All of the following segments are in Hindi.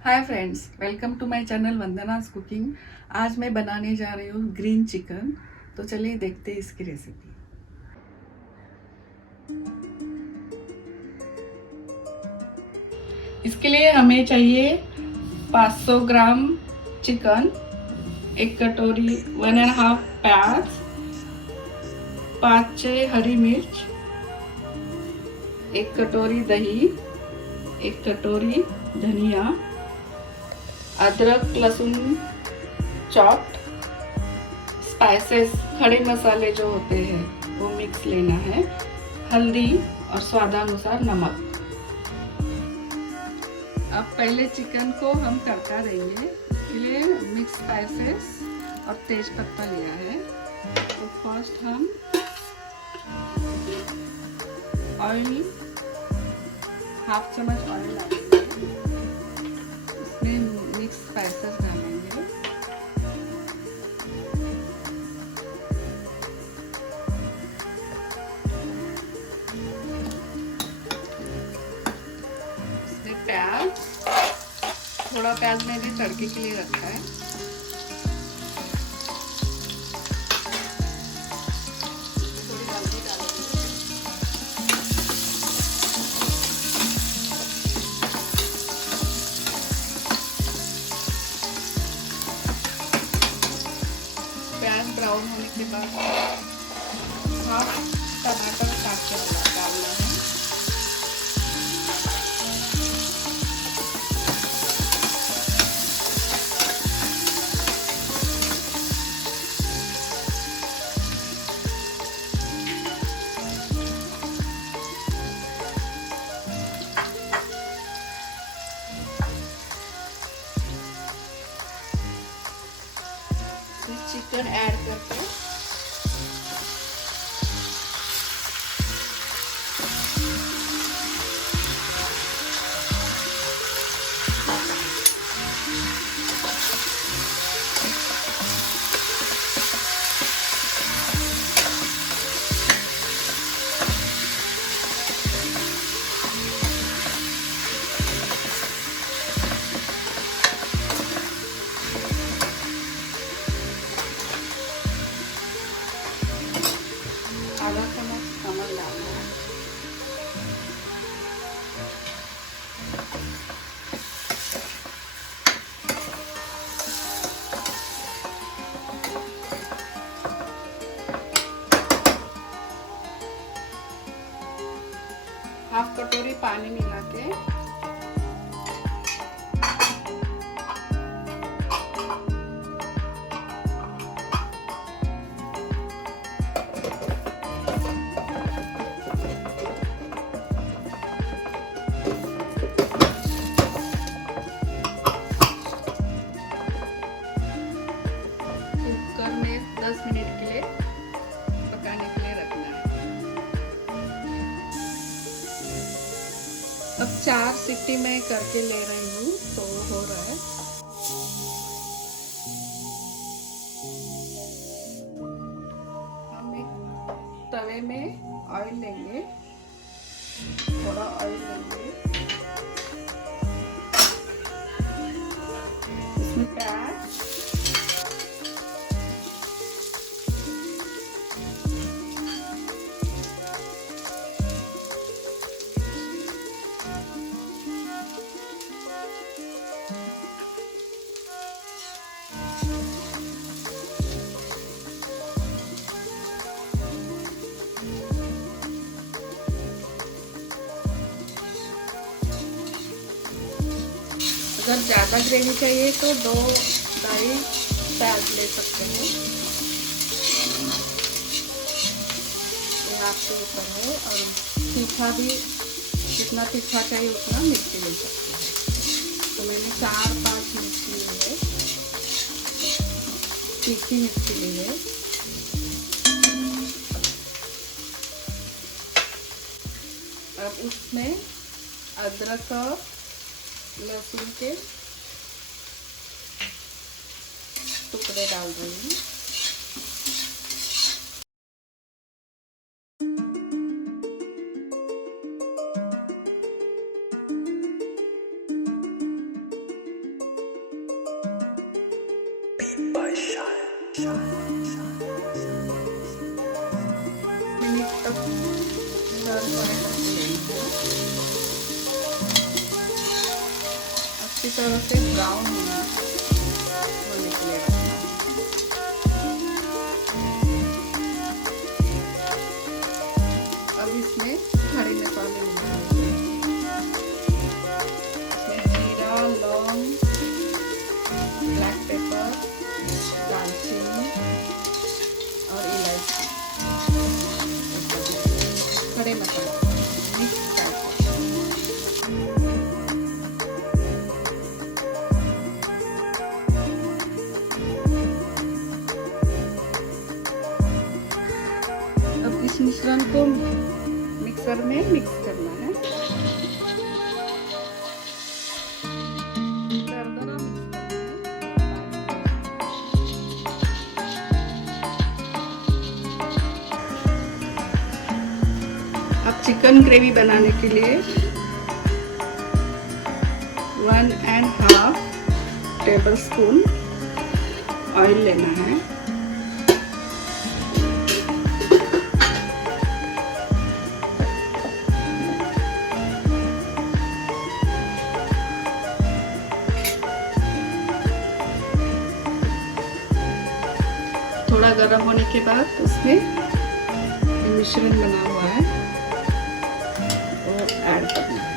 Hi friends, welcome to my channel Vandana's cooking. आज मैं बनाने जा रही हूँ ग्रीन चिकन। तो चलिए देखते हैं इसकी रेसिपी। इसके लिए हमें चाहिए 500 ग्राम चिकन, एक कटोरी 1.5 प्याज, 5-6 हरी मिर्च, एक कटोरी दही, एक कटोरी धनिया, अदरक लहसुन चॉप्ड, स्पाइसेस खड़े मसाले जो होते हैं वो मिक्स लेना है, हल्दी और स्वादानुसार नमक। अब पहले चिकन को हम तड़का देंगे। इसके लिए मिक्स स्पाइसेस और तेज पत्ता लिया है। तो फर्स्ट हम ऑयल, हाफ चम्मच ऑयल डालेंगे। इसमें मिक्स स्पाइसेस डालेंगे। इसमें प्याज, थोड़ा प्याज मैंने तड़के के लिए रखा है। थोड़ी हल्दी डालेंगे। प्याज ब्राउन होने के बाद हाफ टमाटर काट के डालना है। चिकन ऐड करके आधा चम्मच नमक डालना है। हाफ कटोरी पानी मिला के कुकर में 10 मिनट के लिए पकाने के लिए रखना है। अब 4 सीटी मैं करके ले रही हूँ, तो हो रहा है। हम एक तवे में ऑयल लेंगे, थोड़ा ऑयल लेंगे। इसमें प्याज, अगर ज़्यादा ग्रेवी चाहिए तो 2-2.5 प्याज ले सकते हैं। ये आपके ऊपर है। और तीखा भी जितना तीखा चाहिए उतना मिर्ची ले सकते हैं। तो मैंने 4-5 मिर्ची ली है, तीखी मिर्ची ली है। अब उसमें अदरक और लहसुन के टुकड़े डाल रही हूँ। मिनट तक सर्व अच्छी तरह से ब्राउन होने के लिए रखना। अब इसमें खड़े मसाले मिलाएंगे। इसमें जीरा, लौंग, ब्लैक पेपर, दालचीनी और इलायची, खड़े मसाले मिक्स करके अब इस मिश्रण को मिक्सर में मिक्स करना है। दरदरा मिक्स करना है। अब चिकन ग्रेवी बनाने के लिए 1.5 टेबलस्पून ऑयल लेना है। थोड़ा गर्म होने के बाद उसमें मिश्रण बना हुआ है और ऐड करना है।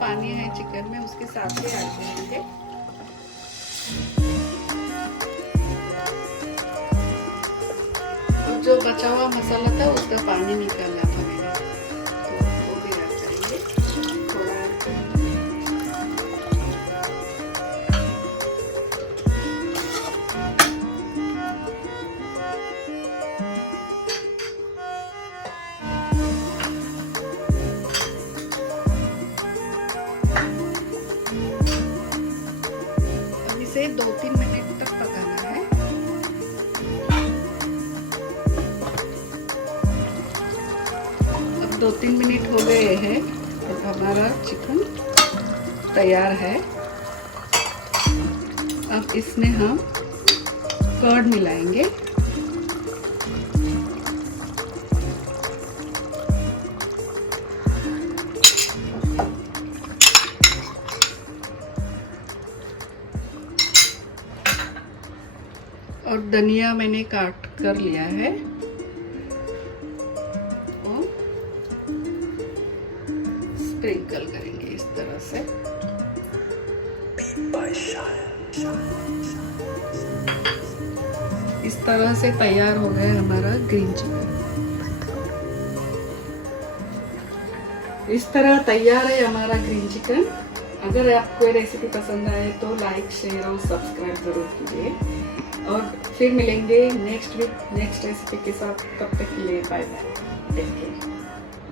पानी है चिकन में, उसके साथ ही ऐड करेंगे। और जो बचा हुआ मसाला था उसका पानी निकालना पड़ेगा, तो वो भी ऐड करेंगे थोड़ा। इसे 2-3 मिनट तक पकाना है। अब 2-3 मिनट हो गए हैं और हमारा चिकन तैयार है। अब इसमें हम कर्ड मिलाएंगे। और धनिया मैंने काट कर लिया है और स्प्रिंकल करेंगे इस तरह से। इस तरह से तैयार हो गया हमारा ग्रीन चिकन। इस तरह तैयार है हमारा ग्रीन चिकन। अगर आपको ये रेसिपी पसंद आए तो लाइक, शेयर और सब्सक्राइब जरूर कीजिए। और फिर मिलेंगे नेक्स्ट वीक नेक्स्ट रेसिपी के साथ। तब तक के लिए बाय बाय, टेक केयर।